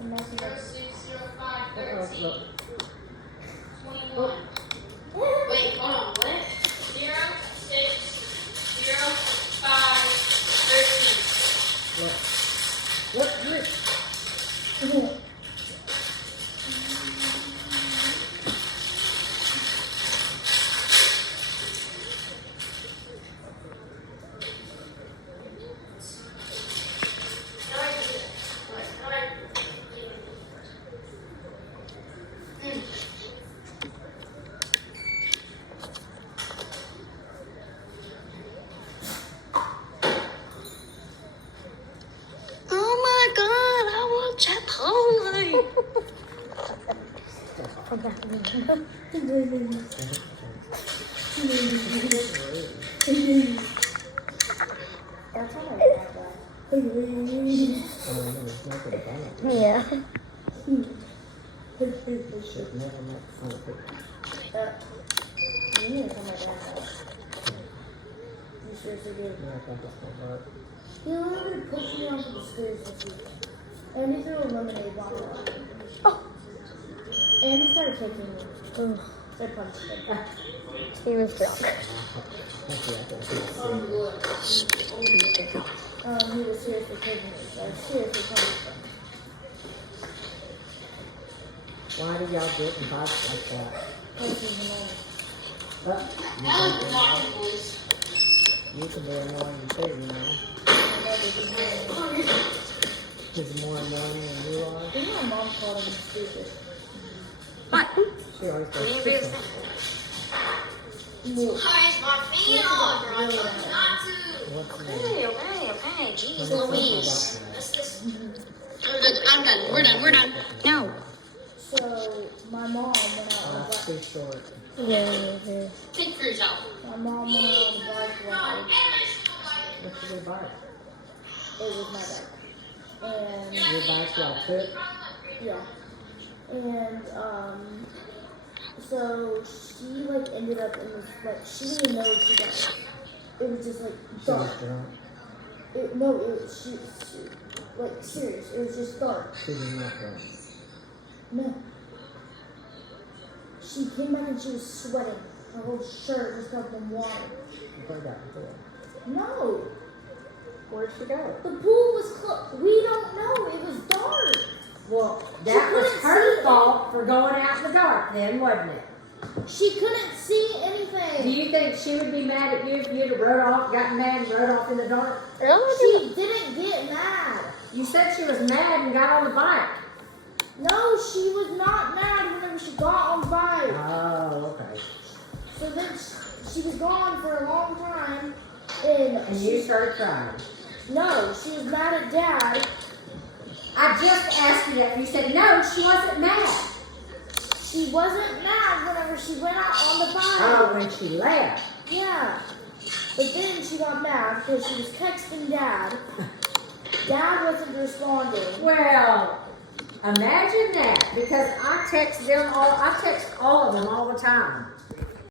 Look. 21. Wait, hold on. What? 0, 6, 0, 5, 13. Look, look. Yeah. He literally pushed me onto the stairs this week. And he threw a lemonade bottle at me. Oh. And he started kicking me. Ugh. So I punched him. He was drunk. He was seriously kicking me. So I seriously punched him. Why do y'all get in fights like that? Because he's annoying. But you can be annoying too, you know. He's more annoying than you are. I think my mom called him stupid. She always does. Guys, my feet on, bro. I told you not to. What's the name? Okay. Jeez Louise. I'm done. We're done. No. So, my mom went out on the That's bike. too short. Yeah. Think for yourself. My mom went out on the bike ride. What did they buy? It was my bike. And, Your bike y'all took? yeah. And, so she, like, ended up in this, like, she didn't even know she got, it was just, like, She was dark. drunk. No, it was, she, like, serious, it was just dark. She was not drunk. No. She came back and she was sweating. Her whole shirt was covered in water. You've heard that before. No. Where'd she go? The pool was closed. We don't know. It was dark. Well, She that was couldn't her see fault for going out in the dark then, wasn't it? She couldn't see Do anything. you think she would be mad at you if you'd have rode off, gotten mad and rode off in the dark? She didn't get mad. You said she was mad and got on the bike. No, she was not mad whenever she got on the bike. Oh, okay. So then she was gone for a long time. And And you started crying. no, she was mad at Dad. I just asked you that. You said no, she wasn't mad. She wasn't mad whenever she went out on the bike. Oh, when she left. Yeah. But then she got mad because she was texting Dad. Dad wasn't responding. Well, imagine that, because I text all of them all the time.